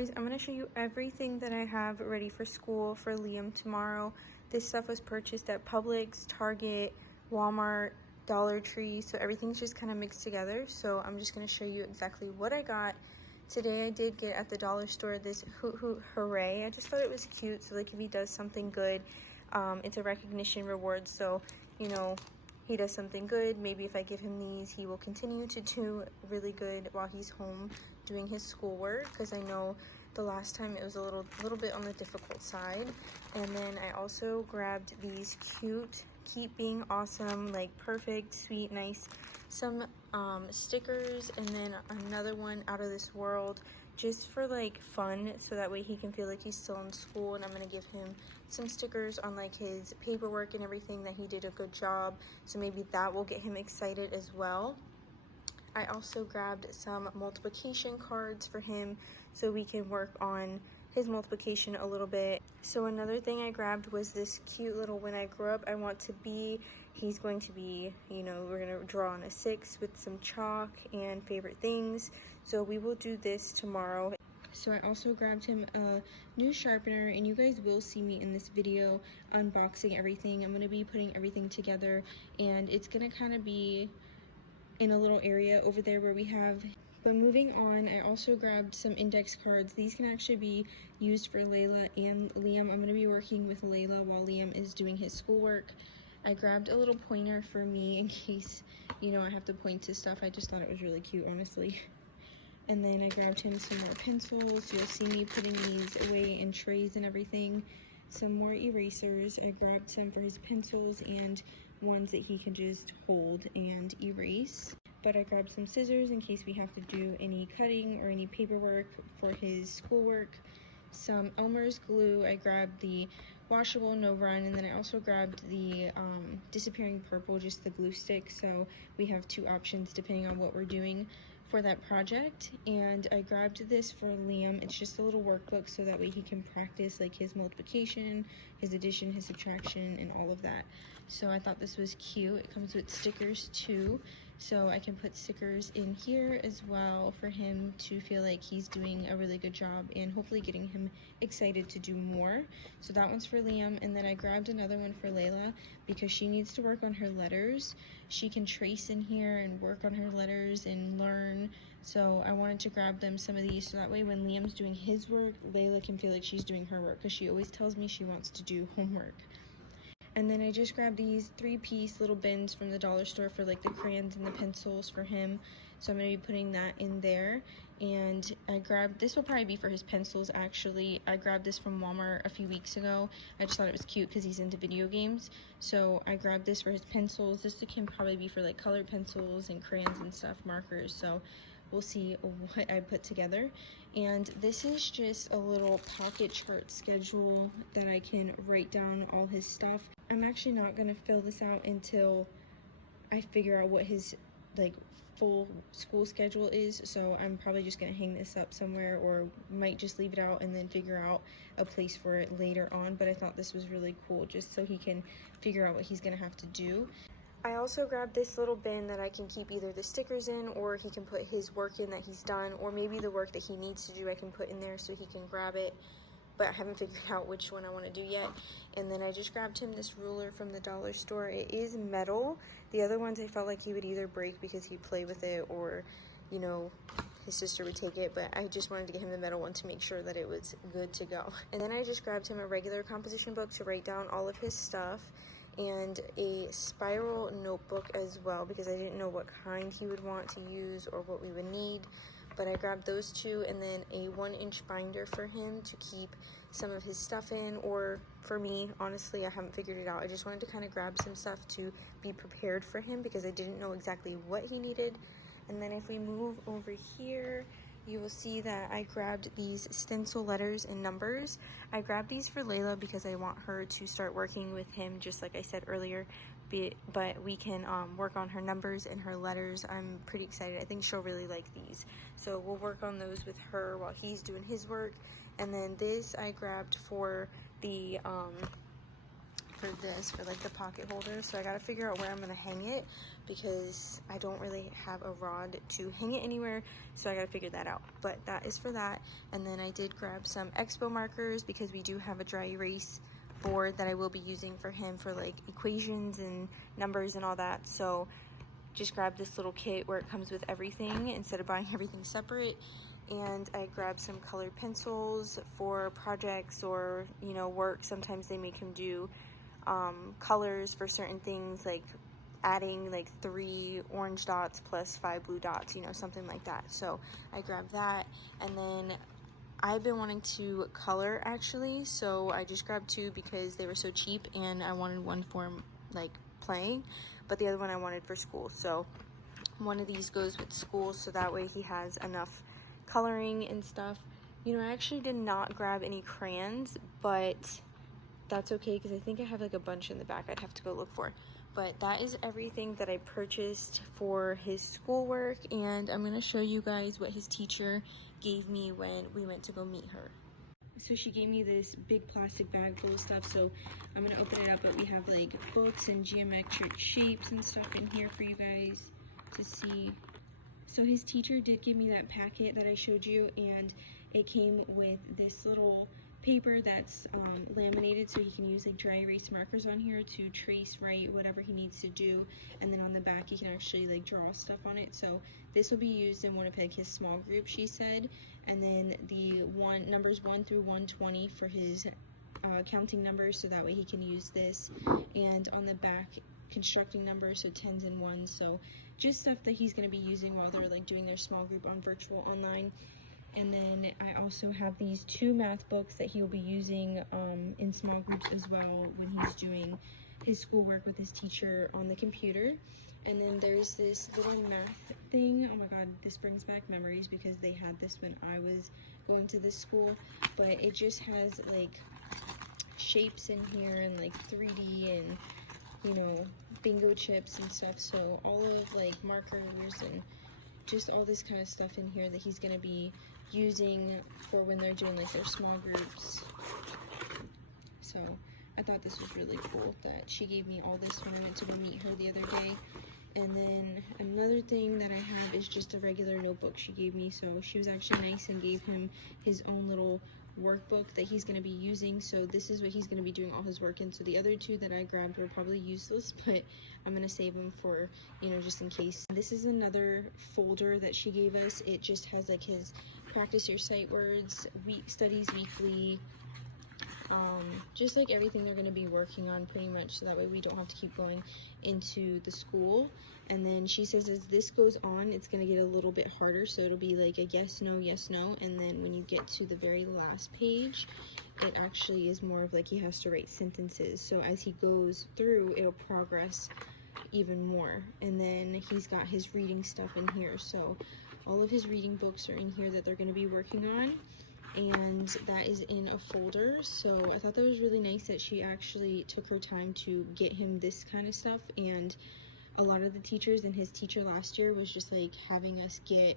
guys, I'm going to show you everything that I have ready for school for Liam tomorrow. This stuff was purchased at Publix, Target, Walmart, Dollar Tree, so everything's just kind of mixed together. So I'm just going to show you exactly what I got. Today I did get at the dollar store this Hoot Hoot Hooray. I just thought it was cute, so like if he does something good, it's a recognition reward, so you know, he does something good. Maybe if I give him these, he will continue to do really good while he's home doing his schoolwork, because I know the last time it was a little bit on the difficult side. And then I also grabbed these cute Keep Being Awesome, like perfect, sweet, nice, some stickers, and then another one Out of This World, just for like fun, so that way he can feel like he's still in school. And I'm going to give him some stickers on like his paperwork and everything, that he did a good job, so maybe that will get him excited as well. I also grabbed some multiplication cards for him so we can work on his multiplication a little bit. So another thing I grabbed was this cute little When I Grow Up I Want to Be. He's going to be, you know, we're going to draw on a 6 with some chalk and favorite things. So we will do this tomorrow. So I also grabbed him a new sharpener, and you guys will see me in this video unboxing everything. I'm going to be putting everything together, and it's going to kind of be in a little area over there where we have. But moving on, I also grabbed some index cards. These can actually be used for Layla and Liam. I'm going to be working with Layla while Liam is doing his schoolwork. I grabbed a little pointer for me in case, you know, I have to point to stuff. I just thought it was really cute, honestly. And then I grabbed him some more pencils. You'll see me putting these away in trays and everything. Some more erasers. I grabbed some for his pencils and ones that he can just hold and erase. But I grabbed some scissors in case we have to do any cutting or any paperwork for his schoolwork. Some Elmer's glue. I grabbed the washable no run, and then I also grabbed the disappearing purple, just the glue stick, so we have 2 options depending on what we're doing for that project. And I grabbed this for Liam. It's just a little workbook, so that way he can practice like his multiplication, his addition, his subtraction, and all of that. So I thought this was cute. It comes with stickers too, so I can put stickers in here as well for him to feel like he's doing a really good job, and hopefully getting him excited to do more. So that one's for Liam. And then I grabbed another one for Layla because she needs to work on her letters. She can trace in here and work on her letters and learn. So I wanted to grab them some of these, so that way when Liam's doing his work, Layla can feel like she's doing her work, because she always tells me she wants to do homework. And then I just grabbed these 3-piece little bins from the dollar store for like the crayons and the pencils for him. So I'm going to be putting that in there. And I grabbed, this will probably be for his pencils actually. I grabbed this from Walmart a few weeks ago. I just thought it was cute because he's into video games. So I grabbed this for his pencils. This can probably be for like colored pencils and crayons and stuff, markers. So we'll see what I put together. And this is just a little pocket chart schedule that I can write down all his stuff. I'm actually not going to fill this out until I figure out what his like full school schedule is, so I'm probably just going to hang this up somewhere, or might just leave it out and then figure out a place for it later on. But I thought this was really cool, just so he can figure out what he's going to have to do. I also grabbed this little bin that I can keep either the stickers in, or he can put his work in that he's done, or maybe the work that he needs to do I can put in there so he can grab it. But I haven't figured out which one I want to do yet. And then I just grabbed him this ruler from the dollar store. It is metal. The other ones I felt like he would either break because he'd play with it, or, you know, his sister would take it. But I just wanted to get him the metal one to make sure that it was good to go. And then I just grabbed him a regular composition book to write down all of his stuff, and a spiral notebook as well, because I didn't know what kind he would want to use or what we would need. But I grabbed those 2, and then a 1-inch binder for him to keep some of his stuff in, or for me, honestly, I haven't figured it out. I just wanted to kind of grab some stuff to be prepared for him, because I didn't know exactly what he needed. And then if we move over here, you will see that I grabbed these stencil letters and numbers. I grabbed these for Layla because I want her to start working with him, just like I said earlier. But we can work on her numbers and her letters. I'm pretty excited. I think she'll really like these. So we'll work on those with her while he's doing his work. And then this I grabbed for the for this, for like the pocket holder. So I gotta figure out where I'm gonna hang it because I don't really have a rod to hang it anywhere. So I gotta figure that out. But that is for that. And then I did grab some Expo markers because we do have a dry erase board that I will be using for him for like equations and numbers and all that. So just grabbed this little kit where it comes with everything instead of buying everything separate. And I grabbed some colored pencils for projects or, you know, work. Sometimes they make him do colors for certain things, like adding like 3 orange dots plus 5 blue dots, you know, something like that. So I grabbed that. And then I've been wanting to color actually, so I just grabbed 2 because they were so cheap, and I wanted one for like playing, but the other one I wanted for school. So one of these goes with school, so that way he has enough coloring and stuff. You know, I actually did not grab any crayons, but that's okay because I think I have like a bunch in the back I'd have to go look for. But that is everything that I purchased for his schoolwork, and I'm going to show you guys what his teacher gave me when we went to go meet her. So she gave me this big plastic bag full of stuff, so I'm going to open it up, but we have like books and geometric shapes and stuff in here for you guys to see. So his teacher did give me that packet that I showed you, and it came with this little paper that's laminated, so he can use like dry erase markers on here to trace, write whatever he needs to do, and then on the back he can actually like draw stuff on it. So this will be used in one of like his small groups, she said, and then the numbers 1 through 120 for his counting numbers, so that way he can use this, and on the back constructing numbers, so 10s and 1s, so just stuff that he's going to be using while they're like doing their small group on virtual online. And then I also have these 2 math books that he'll be using in small groups as well when he's doing his schoolwork with his teacher on the computer. And then there's this little math thing. Oh my god, this brings back memories because they had this when I was going to this school. But it just has like shapes in here and like 3D and, you know, bingo chips and stuff. So all of like markers and just all this kind of stuff in here that he's going to be using for when they're doing like their small groups. So I thought this was really cool that she gave me all this when I went to go meet her the other day. And then another thing that I have is just a regular notebook she gave me. So she was actually nice and gave him his own little workbook that he's going to be using. So this is what he's going to be doing all his work in. So the other 2 that I grabbed were probably useless, but I'm going to save them for, you know, just in case. This is another folder that she gave us. It just has like his practice your sight words, studies weekly, just like everything they're going to be working on pretty much, so that way we don't have to keep going into the school. And then she says as this goes on, it's going to get a little bit harder, so it'll be like a yes, no, and then when you get to the very last page, it actually is more of like he has to write sentences. So as he goes through, it'll progress even more. And then he's got his reading stuff in here, so all of his reading books are in here that they're going to be working on, and that is in a folder. So I thought that was really nice that she actually took her time to get him this kind of stuff. And a lot of the teachers and his teacher last year was just like having us get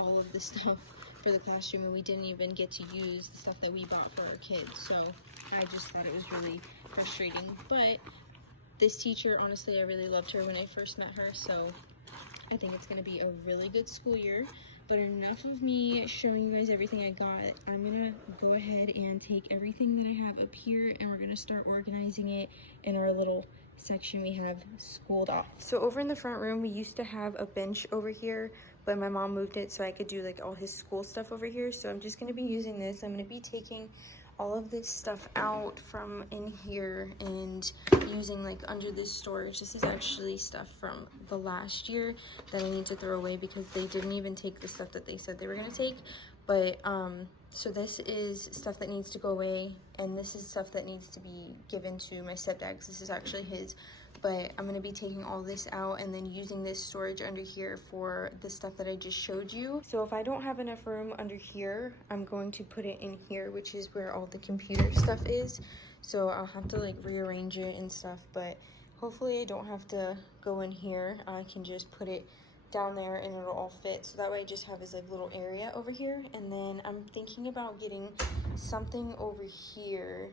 all of the stuff for the classroom, and we didn't even get to use the stuff that we bought for our kids. So I just thought it was really frustrating. But this teacher, honestly, I really loved her when I first met her, so I think it's going to be a really good school year. But enough of me showing you guys everything I got. I'm going to go ahead and take everything that I have up here, and we're going to start organizing it in our little section we have schooled off. So over in the front room, we used to have a bench over here, but my mom moved it so I could do like all his school stuff over here. So I'm just going to be using this. I'm going to be taking all of this stuff out from in here and using like under this storage. This is actually stuff from the last year that I need to throw away because they didn't even take the stuff that they said they were going to take. But so this is stuff that needs to go away, and this is stuff that needs to be given to my stepdad because this is actually his. But I'm going to be taking all this out and then using this storage under here for the stuff that I just showed you. So if I don't have enough room under here, I'm going to put it in here, which is where all the computer stuff is. So I'll have to like rearrange it and stuff, but hopefully I don't have to go in here. I can just put it down there and it'll all fit. So that way I just have this like little area over here. And then I'm thinking about getting something over here,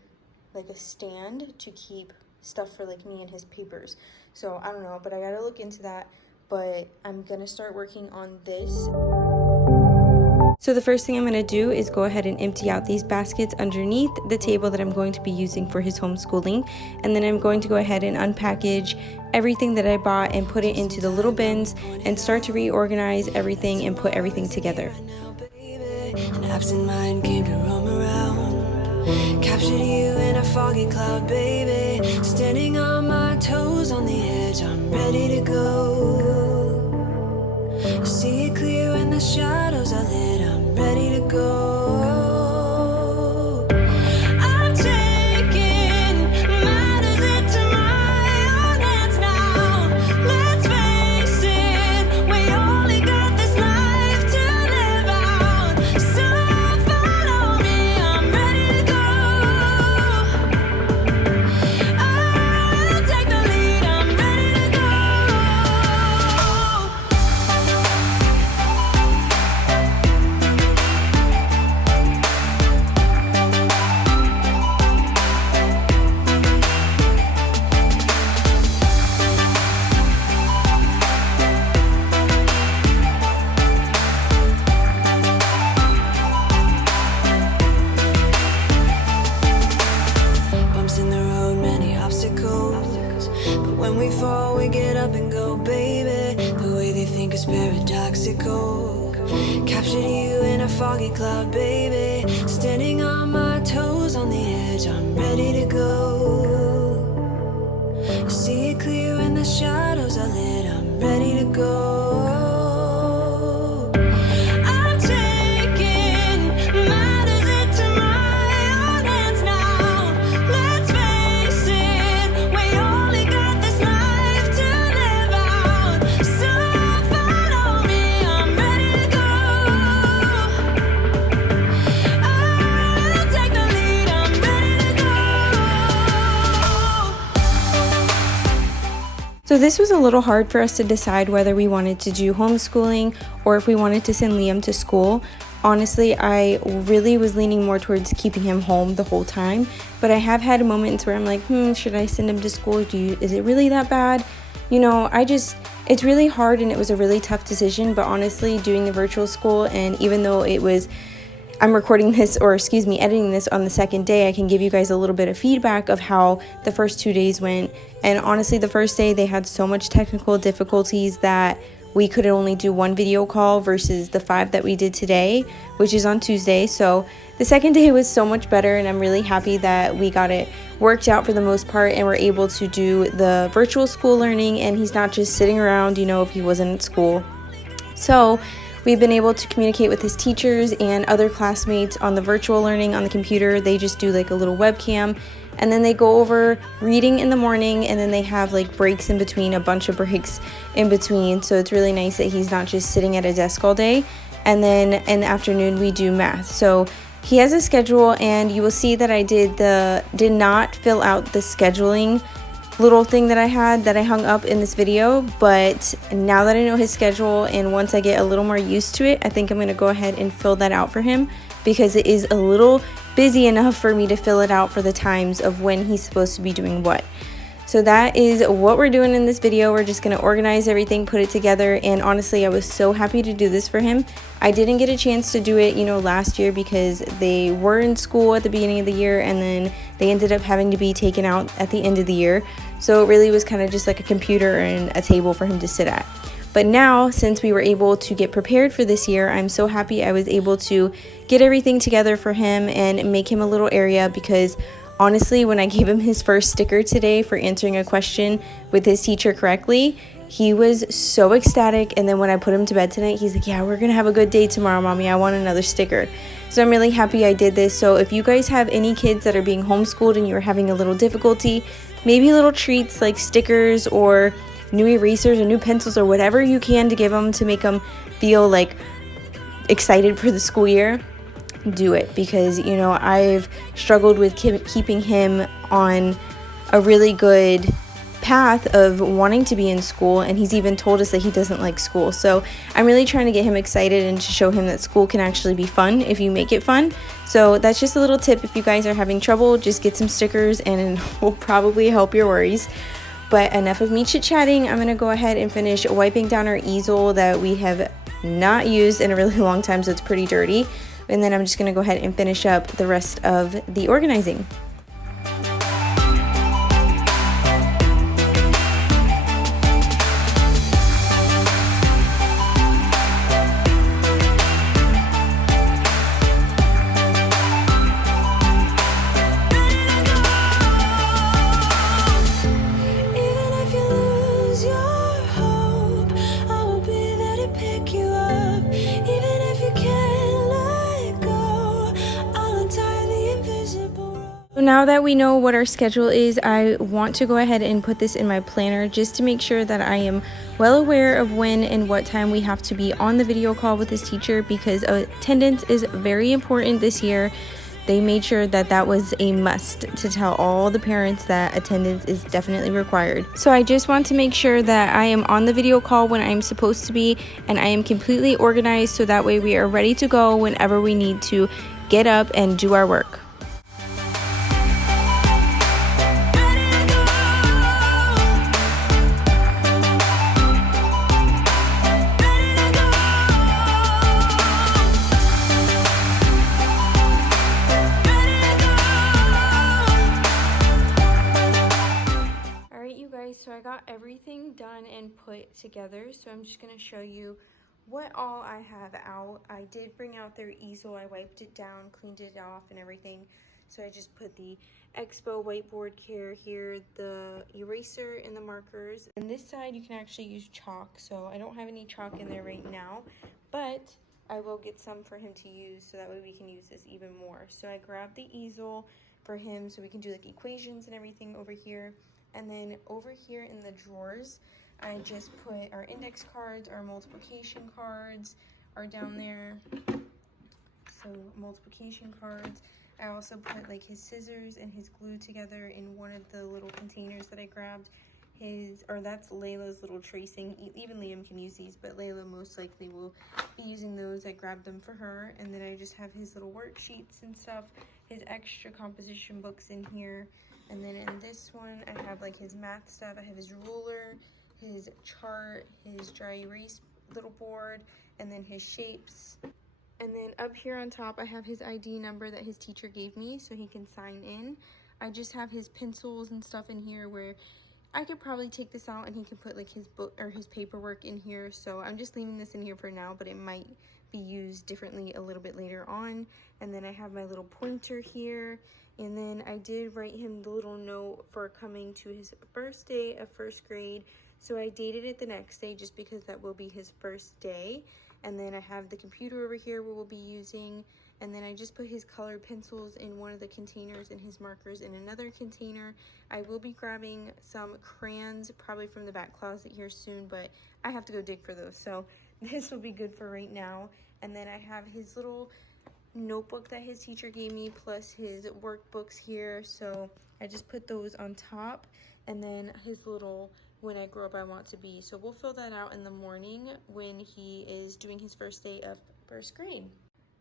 like a stand to keep stuff for like me and his papers. So I don't know, but I gotta look into that. But I'm gonna start working on this. So the first thing I'm going to do is go ahead and empty out these baskets underneath the table that I'm going to be using for his homeschooling. And then I'm going to go ahead and unpackage everything that I bought and put it into the little bins and start to reorganize everything and put everything together. An absent mind came to roam around, captured you in a foggy cloud, baby. Standing on my toes on the edge, I'm ready to go. See it clear when the shadows are lit, I'm ready to go. I'm taking matters into my own hands now. Let's face it, we only got this life to live out. So follow me, I'm ready to go. I'll take the lead, I'm ready to go. Bumps in the road, many obstacles, but when we fall, we get up and go, baby. The way they think is paradoxical. Captured you in a foggy cloud, baby. Standing on my toes on the edge, I'm ready to go. See it clear when the shadows are lit, I'm ready to go. I'm taking matters into my own hands now. Let's face it, we only got this life to live out. So follow me, I'm ready to go. I'll take the lead, I'm ready to go. So this was a little hard for us to decide whether we wanted to do homeschooling or if we wanted to send Liam to school. Honestly, I really was leaning more towards keeping him home the whole time, but I have had moments where I'm like, should I send him to school? Is it really that bad? You know, it's really hard and it was a really tough decision, but honestly, doing the virtual school, and even though I'm recording this, editing this on the second day, I can give you guys a little bit of feedback of how the first 2 days went. And honestly, the first day they had so much technical difficulties that we could only do one video call versus the 5 that we did today, which is on Tuesday. So the second day was so much better, and I'm really happy that we got it worked out for the most part and we're able to do the virtual school learning, and he's not just sitting around, if he wasn't at school. So we've been able to communicate with his teachers and other classmates on the virtual learning on the computer. They just do like a little webcam, and then they go over reading in the morning, and then they have like breaks in between, a bunch of breaks in between. So it's really nice that he's not just sitting at a desk all day. And then in the afternoon we do math. So he has a schedule, and you will see that I did not fill out the scheduling little thing that I hung up in this video, but now that I know his schedule and once I get a little more used to it, I think I'm going to go ahead and fill that out for him, because it is a little busy enough for me to fill it out for the times of when he's supposed to be doing what. So that is what we're doing in this video. We're just going to organize everything, put it together, and honestly, I was so happy to do this for him. I didn't get a chance to do it, last year because they were in school at the beginning of the year, and then they ended up having to be taken out at the end of the year. So it really was kind of just like a computer and a table for him to sit at. But now, since we were able to get prepared for this year, I'm so happy I was able to get everything together for him and make him a little area, because honestly, when I gave him his first sticker today for answering a question with his teacher correctly, he was so ecstatic. And then when I put him to bed tonight, he's like, yeah, we're gonna have a good day tomorrow, mommy. I want another sticker. So I'm really happy I did this. So if you guys have any kids that are being homeschooled and you're having a little difficulty, maybe little treats like stickers or new erasers or new pencils or whatever you can to give them to make them feel like excited for the school year, do it. Because I've struggled with keeping him on a really good path of wanting to be in school, and he's even told us that he doesn't like school. So I'm really trying to get him excited and to show him that school can actually be fun if you make it fun. So that's just a little tip. If you guys are having trouble, just get some stickers and it will probably help your worries. But enough of me chit-chatting. I'm going to go ahead and finish wiping down our easel that we have not used in a really long time, so it's pretty dirty. And then I'm just going to go ahead and finish up the rest of the organizing. So now that we know what our schedule is, I want to go ahead and put this in my planner just to make sure that I am well aware of when and what time we have to be on the video call with this teacher, because attendance is very important this year. They made sure that that was a must to tell all the parents that attendance is definitely required. So I just want to make sure that I am on the video call when I'm supposed to be, and I am completely organized so that way we are ready to go whenever we need to get up and do our work. So I got everything done and put together, so I'm just going to show you what all I have out. I did bring out their easel. I wiped it down, cleaned it off and everything. So I just put the Expo whiteboard care here, the eraser and the markers. And this side you can actually use chalk, so I don't have any chalk in there right now, but I will get some for him to use so that way we can use this even more. So I grabbed the easel for him so we can do like equations and everything over here. And then over here in the drawers, I just put our index cards, our multiplication cards are down there. So multiplication cards. I also put like his scissors and his glue together in one of the little containers that I grabbed. That's Layla's little tracing. Even Liam can use these, but Layla most likely will be using those. I grabbed them for her. And then I just have his little worksheets and stuff, his extra composition books in here. And then in this one, I have like his math stuff. I have his ruler, his chart, his dry erase little board, and then his shapes. And then up here on top, I have his ID number that his teacher gave me so he can sign in. I just have his pencils and stuff in here where I could probably take this out and he can put like his book or his paperwork in here. So I'm just leaving this in here for now, but it might be used differently a little bit later on. And then I have my little pointer here. And then I did write him the little note for coming to his first day of first grade. So I dated it the next day just because that will be his first day. And then I have the computer over here we'll be using. And then I just put his colored pencils in one of the containers and his markers in another container. I will be grabbing some crayons probably from the back closet here soon, but I have to go dig for those. So this will be good for right now. And then I have his little notebook that his teacher gave me plus his workbooks here, so I just put those on top. And then his little when I grow up I want to be, so we'll fill that out in the morning when he is doing his first day of first grade.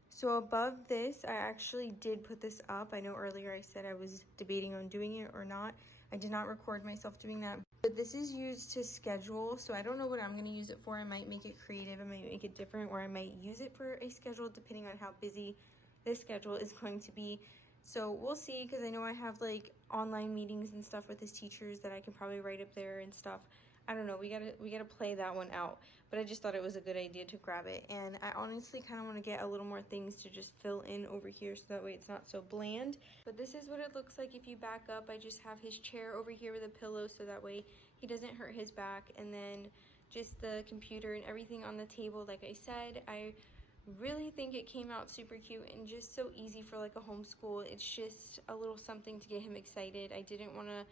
So above this, I actually did put this up. I know earlier I said I was debating on doing it or not. I did not record myself doing that, but this is used to schedule, so I don't know what I'm going to use it for. I might make it creative, I might make it different, or I might use it for a schedule depending on how busy this schedule is going to be. So we'll see, because I know I have like online meetings and stuff with his teachers that I can probably write up there and stuff. I don't know, we gotta play that one out, but I just thought it was a good idea to grab it. And I honestly kind of want to get a little more things to just fill in over here so that way it's not so bland. But this is what it looks like if you back up. I just have his chair over here with a pillow so that way he doesn't hurt his back, and then just the computer and everything on the table. Like I said, I really think it came out super cute and just so easy for like a homeschool. It's just a little something to get him excited. I didn't want to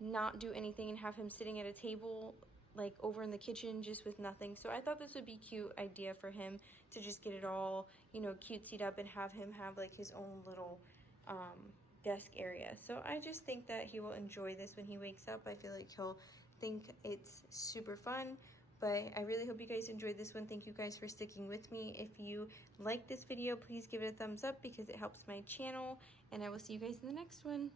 not do anything and have him sitting at a table like over in the kitchen just with nothing. So I thought this would be a cute idea for him to just get it all, you know, cutesied up and have him have like his own little desk area. So I just think that he will enjoy this when he wakes up. I feel like he'll think it's super fun. But I really hope you guys enjoyed this one. Thank you guys for sticking with me. If you like this video, please give it a thumbs up because it helps my channel. And I will see you guys in the next one.